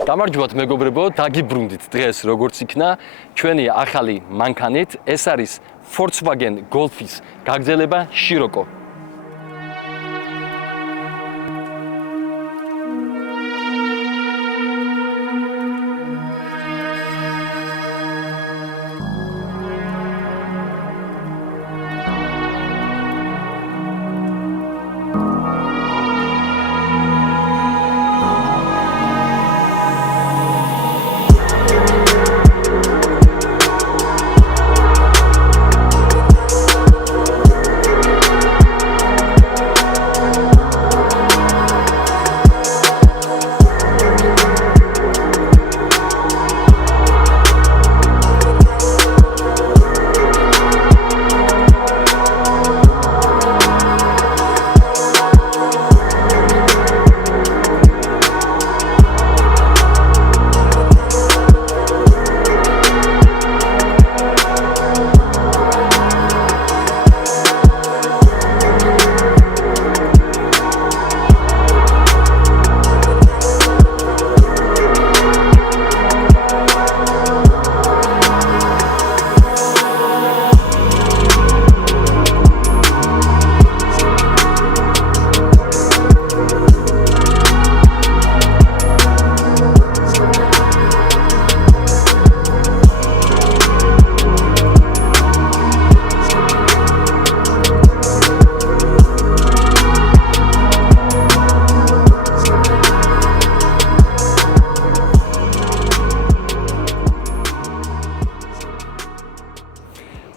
გამარჯობათ მეგობრებო, დაგიბრუნდით დღეს როგორც იქნა ჩვენი ახალი მანქანით. ეს არის Volkswagen Golf-ის გაგრძელება Scirocco.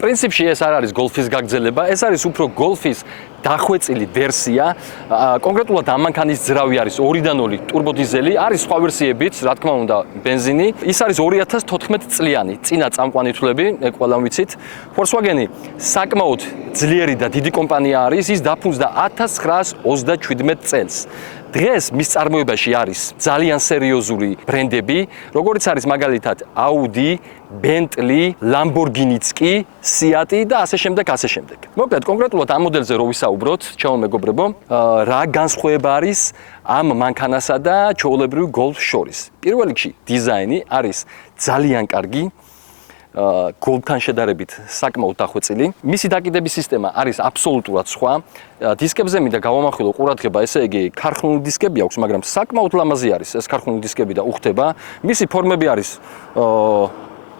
პრინციპში ეს არ არის Golf-ის გაგრძელება, ეს არის უფრო Golf-ის დახვეწილი ვერსია. კონკრეტულად ამ მანქანის ძრავი არის 2.0 ტურბოდიზელი, არის სხვა ვერსიებიც, რა თქმა უნდა, ბენზინი. ის არის 2014 წლიანი, წინა წამყვანი თვლები, ყველამ ვიცით. Volkswagen-ი საკმაოდ ძლიერი და დიდი კომპანია არის, ის დაფუძნდა 1927 წელს. დღეს მის წარმოებაში არის ძალიან სერიოზული ბრენდები, როგორიც არის მაგალითად Audi, Bentley, Lamborghini-ც კი, Seat და ასე შემდეგ, ასე შემდეგ. მოკლედ, კონკრეტულად ამ მოდელზე რო ვისაუბროთ, ჩემო მეგობრებო, რა განსხვავება არის ამ მანქანასა და ჩვეულებრივ Golf შორის. პირველ რიგში, დიზაინი არის ძალიან კარგი. Golf-თან შედარებით საკმაოდ დახვეწილი. მისი დაკიდების სისტემა არის აბსოლუტურად სხვა. დისკებზე მინდა გავამახვილო ყურადღება, ესე იგი, ქარხნული დისკები აქვს, მაგრამ საკმაოდ ლამაზი არის ეს ქარხნული დისკები და უხდება. მისი ფორმები არის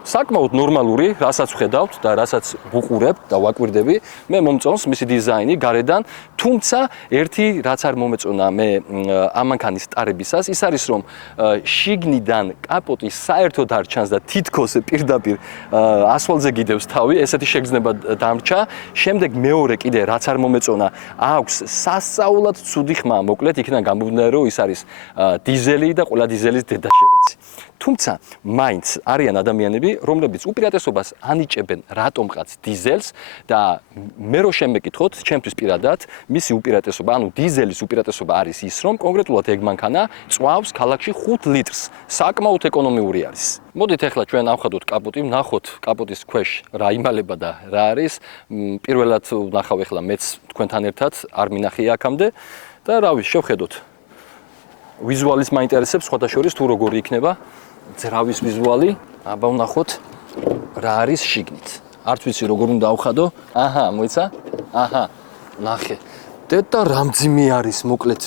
საკმაოდ ნორმალური, რასაც ვხედავთ და რასაც ვუყურებ და ვაკვირდები. მე მომწონს მისი დიზაინი გარედან, თუმცა ერთი რაც არ მომეწონა მე ამ მანქანის ტარებისას, ის არის რომ შიგნიდან კაპოტი საერთოდ არ ჩანს და თითქოს პირდაპირ ასფალტზე გიდევს თავი, ესეთი შეგრძნება დამრჩა. შემდეგ მეორე კიდე რაც არ მომეწონა, აქვს სასწაულად ცუდი ხმა, მოკლედ იქიდან გამომდინარე რომ ის არის დიზელი და ყველა დიზელის დედაშევეცი. თუმცა მაინც არიან ადამიანები, რომლებიც უპირატესობას ანიჭებენ რატომღაც დიზელს და მე რო შემეკითხოთ, ჩემთვის პირადად, მისი უპირატესობა, ანუ დიზელის უპირატესობა არის ის, რომ კონკრეტულად ეგ მანქანა წვავს ქალაქში 5 litrს. საკმაოდ ეკონომიური არის. მოდით ახლა ჩვენ ავხადოთ კაპოტი, ვნახოთ კაპოტის ქვეშ რა იმალება და რა არის. პირველად ვნახავ ახლა მეც თქვენთან ერთად, არ მინახია აქამდე და რავი, შევხედოთ. ვიზუალის მაინტერესებს სხვათა შორის თუ როგორი იქნება ძრავის ვიზუალი. აბა ვნახოთ რა არის შიგნით. არც ვიცი როგორ უნდა ავხადო. აჰა, მოიცა? აჰა, ნახე. და რამძიმე არის, მოკლედ.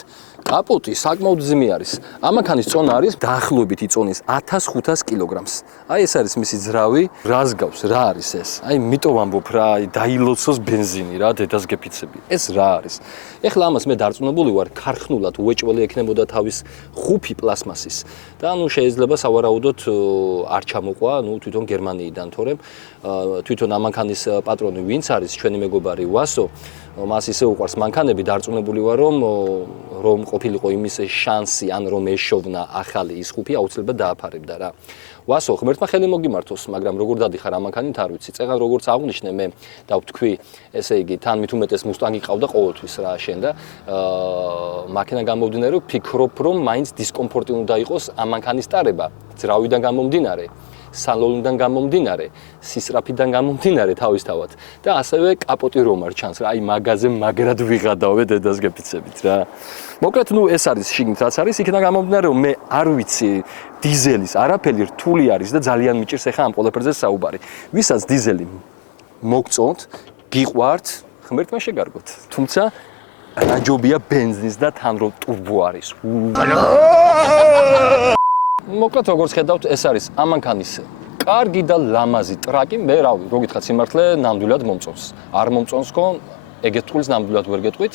კაპოტი საკმაოდ ძიმე არის. ამ მანქანის წონა არის დაახლოებით იწონის 1500 კილოგრამს. აი ეს არის მისი ძრავი, რას გავს, რა არის ეს? აი მიტო ვამბობ რა, დაილოცოს ბენზინი რა, დედას გეფიცები. ეს რა არის? ეხლა ამას მე დარწმუნებული ვარ, ქარხნულად უეჭველი ექნებოდა თავის ხუფი პლასმასის. და ანუ შეიძლება სავარაუდოდ არ ჩამოყვა, ну თვითონ გერმანიიდან, თორემ თვითონ ამ მანქანის პატრონი ვინც არის, ჩვენი მეგობარი ვასო, მას ისე უყვარს მანქანები, დარწმუნებული ვარ, რომ ყოფილიყო იმის შანსი, ან რომ ეშოვნა ახალი ის ხუფი, აუცილებლად დააფარებდა რა. ვასო, ღმერთმა ხელი მოგიმართოს, მაგრამ როგორ დადიხარ ამ მანქანით არ ვიცი. წეგან როგორც აღვნიშნე მე და ვთქვი, ესე იგი, თან მით უმეტეს მუსტანგი ყავდა ყოველთვის რა შენ და მაქინა გამოვდინარე, რომ ფიქრობ, რომ მაინც დისკომფორტი უნდა იყოს ამ მანქანის ტარება. ძრავიდან გამომდინარე, სალონიდან გამომდინარე, სისწრაფიდან გამომდინარე თავისთავად და ასევე კაპოტი რომ არ ჩანს რა, აი მაგაზე მაგრად ვიღადავე დედას გეფიცებით რა. მოკლედ, ეს არის შიგნით რაც არის, იქიდან გამომდინარე რომ მე არ ვიცი დიზელის არაფერი რთული არის და ძალიან მიჭირს ახლა ამ ყველაფერზე საუბარი. ვისაც დიზელი მოგწონთ, გიყვართ, ღმერთმა შეგარგოთ. თუმცა რაჯობია ბენზინის და თან რო ტურბო არის. მოკლედ, როგორც ხედავთ, ეს არის ამანქანის კარგი და ლამაზი ტრაკი. მე რავი, რო გითხრათ სიმართლე, ნამდვილად მომწონს. არ მომწონს ხო, ეგეთ ტყუილს ნამდვილად ვერ გეტყვით.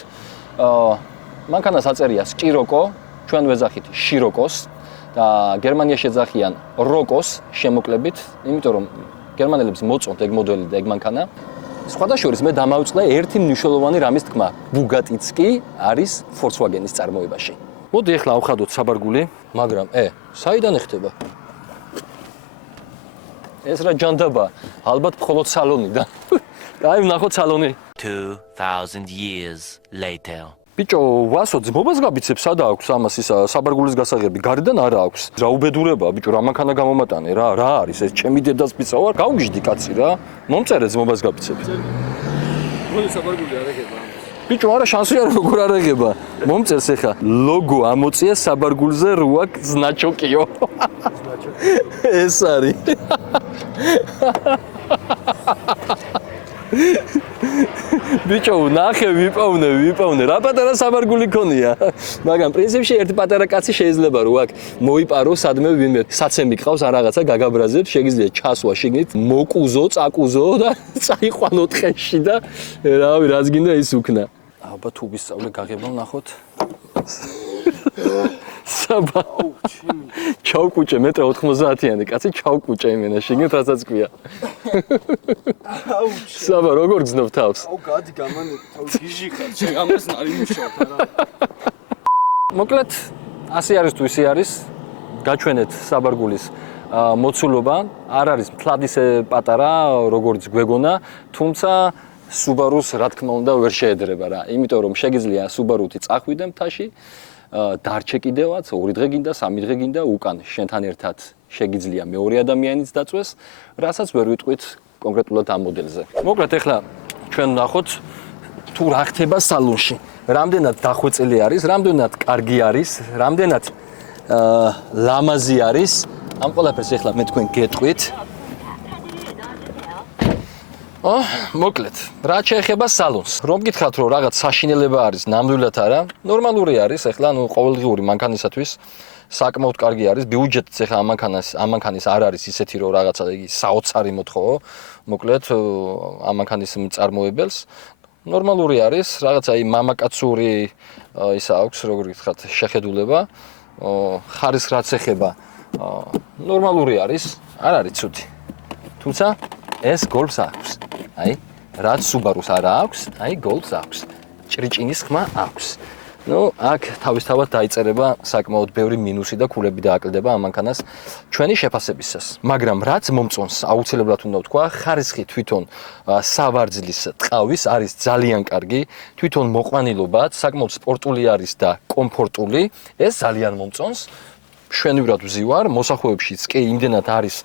მანქანას აწერია სკიროკო, ჩვენ ვეძახით შიროკოს და გერმანიაში ეძახიან როკოს შემოკლებით, იმიტომ რომ გერმანელებს მოწონთ ეგ მოდელი და ეგ მანქანა. სხვადასხვა მე დამავიწყდა ერთი მნიშვნელოვანი რამის თქმა. ბუგატიც კი არის Volkswagen-ის წარმოებაში. მოდი ახლა ავხადოთ საბარგული, მაგრამ საიდან ეხდება? ეს რა ჯანდაბა, ალბათ მხოლოდ სალონიდან. აი, ვნახოთ სალონი. 2000 years later. ბიჭო, ვასო, ძმობას გაბიცებ, სადა აქვს ამას ისა საბარგულის გასაღები? გარედან არა აქვს. რა უბედურება, ბიჭო, რა მანქანა გამომატანე რა არის ეს? ჩემი დედას პიცა ვარ, გავგიჟდი კაცი რა. მომწერე ძმობას გაბიცებ. მოდი საბარგული არ ეხება ამას. ბიჭო, არა შანსი არ როგორ არ ეხება. მომწერს ახლა. ლოგო ამოწია საბარგულზე რუაკ ზნაჩოკიო. ეს არის. ბიჭო, ნახე, ვიპოვნე. რა პატარა საბარგული ქონია. მაგრამ პრინციპში ერთი პატარა კაცი შეიძლება რომ აქ მოიპარო სადმე ვინმე საცემი ყავს ან რაღაცა გაგაბრაზებს, შეგიძლია ჩასვა შიგნით, მოკუზო, წაკუზო და წაიყვანო ტყეში და რავი, რაც გინდა ის უქნა. ალბათ უბისწავლე გაღება ვნახოთ. საბა. ჩავკუჭე 1.90-იანი კაცი ჩავკუჭე იმენა შიგნით რასაც ქვია. საბა, როგორ გძნობ თავს? გადი გამანე, თავი გიჟი ხარ, შენ ამას არ იმუშავთ არა. მოკლედ, ასე არის თუ ისე არის. გაჩვენეთ საბარგულის მოცულობა, არ არის მთლად ისე პატარა, როგორც გვეგონა, თუმცა Subaru-ს რა თქმა უნდა ვერ შეედრება რა. იმიტომ რომ შეგიძლია Subaru-თი წახვიდე მთაში, დარჩე კიდევაც 2 დღე გინდა, 3 დღე გინდა, უკან შენთან ერთად შეგიძლია მეორე ადამიანიც დაწვეს, რასაც ვერ ვიტყვით კონკრეტულად ამ მოდელზე. მოკლედ ახლა ჩვენ ვნახოთ თუ რა ხდება სალონში. რამდენად დახვეწილი არის, რამდენად კარგი არის, რამდენად ლამაზი არის. ამ ყველაფერს ახლა მე თქვენ გეტყვით. მოკლედ, რა შეეხება სალონს. რომ გითხრათ რომ რაღაც საშინელება არის, ნამდვილად არა, ნორმალური არის, ახლა ყოველდღიური მანქანისათვის საკმაოდ კარგი არის. ბიუჯეტიც ახლა ამ მანქანის არ არის ისეთი რომ რაღაცა იგი საოცარი მოთხოვო. მოკლედ, ამ მანქანის მწარმოებელს ნორმალური არის, რაღაცა აი მამაკაცური ისა აქვს, როგორ გითხრათ, შეხედულება. ხარისხს რაც ეხება, ნორმალური არის, არ არის ცუდი. თუმცა ეს Golf-ს აქვს. აი, რაც Subaru-ს არ აქვს, აი Golf-ს აქვს. ჭრიჭინის ხმა აქვს. აქ თავისთავად დაიწერება საკმაოდ ბევრი მინუსი და ქულები დააკლდება ამ მანქანას ჩვენი შეფასებისას. მაგრამ რაც მომწონს, აუცილებლად უნდა ვთქვა, ხარისხი თვითონ სავარძლის ტყავის არის ძალიან კარგი, თვითონ მოყვანილობაც საკმაოდ სპორტული არის და კომფორტული, ეს ძალიან მომწონს. შვენივრად ვზივარ, მოსახვეებშიც კი იმდენად არის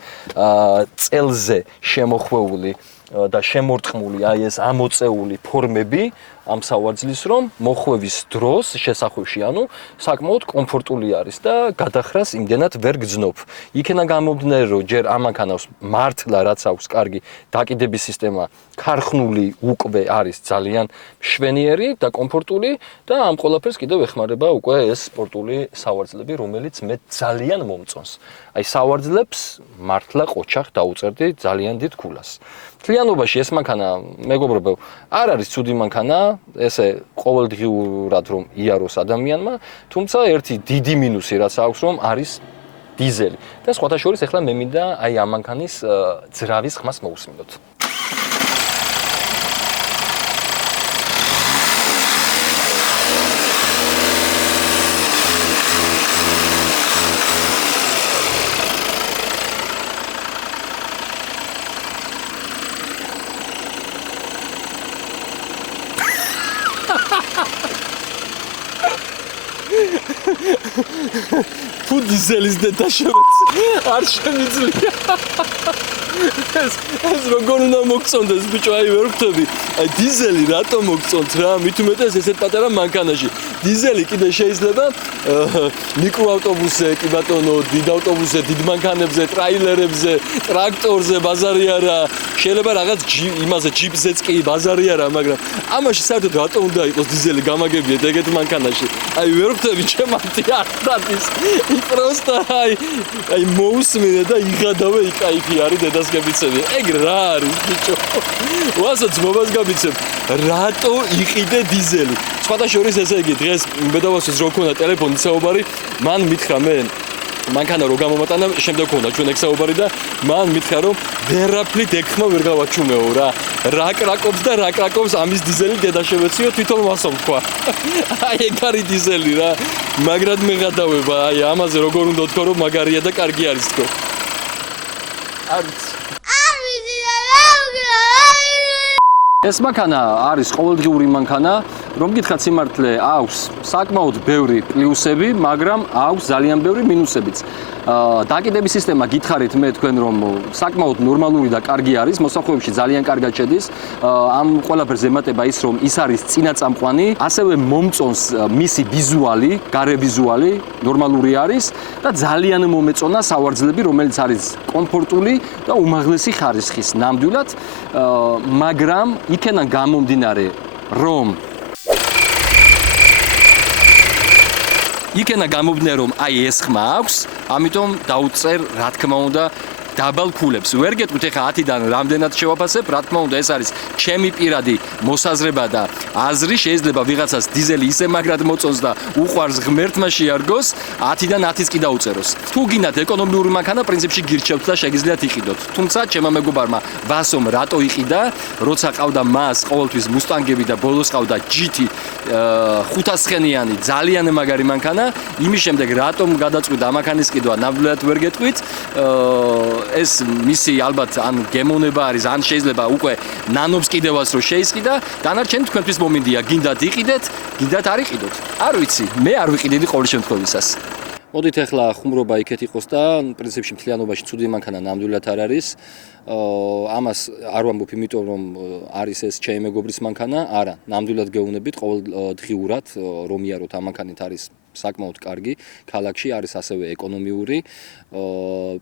წელზე შემოხვეული და შემორტყმული აი ეს ამოწეული ფორმები ამ სავარძლის, რომ მოხვევის დროს შესახვევში, ანუ საკმაოდ კომფორტული არის და გადახრას იმდენად ვერ გძნობ. იქიდან გამომდინარე, რომ ჯერ ამ მანქანას მართლა რაც აქვს კარგი დაკიდების სისტემა, ქარხნული უკვე არის ძალიან მშვენიერი და კომფორტული და ამ ყველაფერს კიდევ ეხმარება უკვე ეს სპორტული სავარძლები, რომელიც მე ძალიან მომწონს. აი სავარძლებს მართლა ყოჩახ დაუწერდი ძალიან დიდ ქულას. მთლიანობაში ეს მანქანა, მეგობრებო, არ არის ცუდი მანქანა, ესე ყოველდღიურად რომ იაროს ადამიანმა, თუმცა ერთი დიდი მინუსი რაც აქვს, რომ არის დიზელი. და სხვათა შორის ახლა მე მინდა აი ამ მანქანის ძრავის ხმას მოусმინოთ. თუ დიზელის დედაშევეცი არ შემიძლია. ეს როგორ უნდა მოგწონდეს ბიჭო, აი ვერ ხვდები. აი დიზელი რატომ მოგწონთ რა? მით უმეტეს ესეთ პატარა მანქანაში. დიზელი კიდე შეიძლება მიკროავტობუსზე, კი ბატონო, დიდ ავტობუსზე, დიდ მანქანებზე, ტრაილერებზე, ტრაქტორზე ბაზარი არა. შეიძლება რაღაც იმაზე ჯიპზეც კი ბაზარი არა, მაგრამ ამაში საერთოდ რატომ უნდა იყოს დიზელი გამაგებიეთ ეგეთ მანქანაში? აი ვერ ხვდები ჩემათი არ დადის. просто აი მოусმინე და იღადავე იკაიფი არის დედას გებიცები. ეგ რა არის ბიჭო? ვასაც მობას გაბიცებ. რატო იყიდე დიზელი? სხვადასხვა ესე იგი დღეს ბედავასის რო ქონდა ტელეფონი საუბარი, მან მითხრა მე მანქანა რო გამომატანა, შემდეგ ქონდა ჩვენ ეგ საუბარი და მან მითხრა რომ ვერაფრით ეკხმა ვერ გავაჩუმეო რა. რა კრაკობს ამის დიზელი დედაშევეციო თვითონ მასო თქვა. აი ეგ არის დიზელი რა. მაგრად მეღადავება, აი ამაზე როგორ უნდა თქო რომ მაგარია და კარგი არის თქო. არის ეს მანქანა არის ყოველდღიური მანქანა, რომ გითხრათ სიმართლე, აქვს საკმაოდ ბევრი პლუსები, მაგრამ აქვს ძალიან ბევრი მინუსებიც. დაკიდების სისტემა გითხარით მე თქვენ რომ საკმაოდ ნორმალური და კარგი არის, მოსახლეობაში ძალიან კარგად შედის. ამ ყველაფერს ემატება ის რომ ის არის წინაწამყვანი, ასევე მომწონს მისი ვიზუალი, გარე ვიზუალი, ნორმალური არის და ძალიან მომეწონა სავარძლები, რომელიც არის კომფორტული და უმაღლესი ხარისხის ნამდვილად, მაგრამ იქიდან გამომდინარე რომ აი ეს ხმა აქვს, ამიტომ დაუწერ რა თქმა უნდა დაბალ ფულებს. ვერ გეტყვით ეხა 10-დან რამდენად შევაფასებ, რა თქმა უნდა ეს არის ჩემი პირადი მოსაზრება და აზრი, შეიძლება ვიღაცას დიზელი ისე მაგრად მოწონს და უყვარს ღმერთმა შეარგოს, 10-დან 10-ს კი დაუწეროს. თუ გინდათ ეკონომიური მანქანა, პრინციპში გირჩევთ და შეგიძლიათ იყიდოთ. თუმცა ჩემმა მეგობარმა ვასომ რატო იყიდა, როცა ყავდა მას ყოველთვის მუსტანგები და ბოლოს ყავდა GT 500 ცხენიანი ძალიან მაგარი მანქანა, იმის შემდეგ რატომ გადაწყვიტა ამანქანის ყიდვა, ნამდვილად ვერ გეტყვით. ეს მისი ალბათ ან გემოვნება არის, ან შეიძლება უკვე ნანობს კიდევაც რომ შეისყიდა, დანარჩენი თქვენთვის მომინდია, გინდათ იყიდეთ, გინდათ არ იყიდოთ. არ ვიცი, მე არ ვიყიდედი ყოველ შემთხვევისას. მოდით ახლა ხუმრობა იქეთ იყოს და პრინციპში მთლიანობაში ცუდი მანქანა ნამდვილად არ არის. ამას არ ვამბობ იმიტომ რომ არის ეს ჩემი მეგობრის მანქანა, არა, ნამდვილად გეუბნებით ყოველდღიურად რომ იაროთ ამ მანქანით არის საკმაოდ კარგი, ქალაქში არის ასევე ეკონომიური.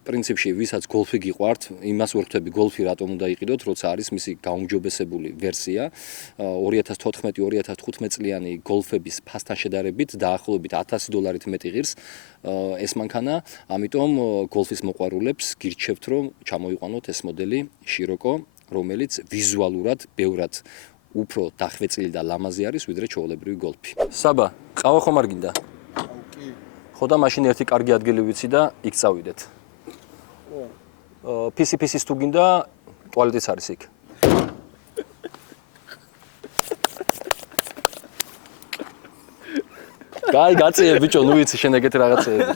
პრინციპში ვისაც გოლფი გიყვართ, იმას ვერ ხვდები გოლფი რატომ უნდა იყიდოთ, როცა არის მისი გაუმჯობესებული ვერსია. 2014-2015 წლიანი გოლფების ფასთან შედარებით დაახლოებით $1000 მეტი ღირს ეს მანქანა, ამიტომ გოლფის მოყვარულებს გირჩევთ რომ ჩამოიყვანოთ ეს მოდელი შიროკო, რომელიც ვიზუალურად ბევრად უფრო დახვეწილი და ლამაზი არის ვიდრე ჩვეულებრივი გოლფი. საბა, ყავა ხომ არ გინდა? ხო და მაშინ ერთი კარგი ადგილი ვიცი და იქ წავიდეთ. PC-ის თუ გინდა, ტუალეტიც არის იქ. გაი გაწიე ბიჭო, ნუ ვიცი შენ ეგეთი რაღაცეები.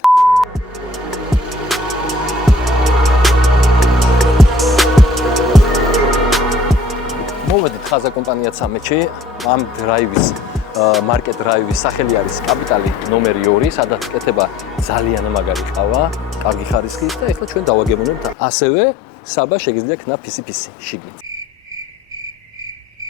მოვედით ხაზა კომპანია 13-ში, ამ დრაივის მარკეტ დრაივის სახელი არის კაპიტალი ნომერი 2, სადაც კეთება ძალიან მაგარი ყავა, კარგი ხარისხის და ეხლა ჩვენ დავაგემოვნებთ ასევე საბა შეგიძლია ქნა PC შიგნით.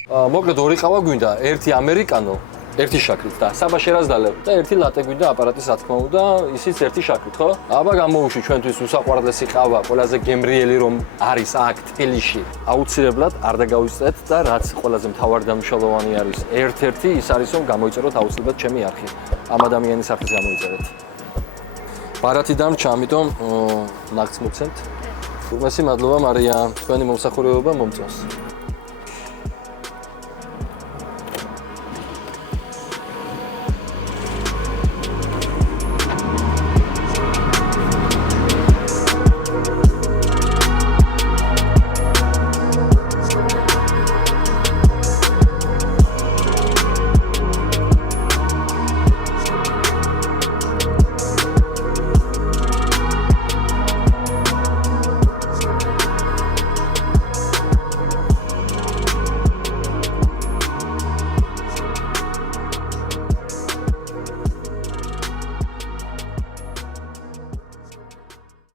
მოკლედ ორი ყავა გვინდა, ერთი ამერიკანო, ერთი შაქრით და საბა შერაზდალებ და ერთი ლატე გვინდა აპარატის რა თქმა უნდა, ისიც ერთი შაქრით, ხო? აბა გამოუშვი ჩვენთვის უსაყვარლესი ყავა, ყველაზე გემრიელი რომ არის აქ თბილისში. აუცილებლად არ დაგავიწყდეთ და რაც ყველაზე მთავარი და მნიშვნელოვანი არის, ერთ-ერთი ის არის რომ გამოიწეროთ აუცილებლად ჩემი არხი. ამ ადამიანის არხის გამოიწერეთ. ბარათი დამრჩა, ამიტომ ნახს მოგცემთ. უმასი მადლობა მარია, თქვენი მომსახურება მომწონს.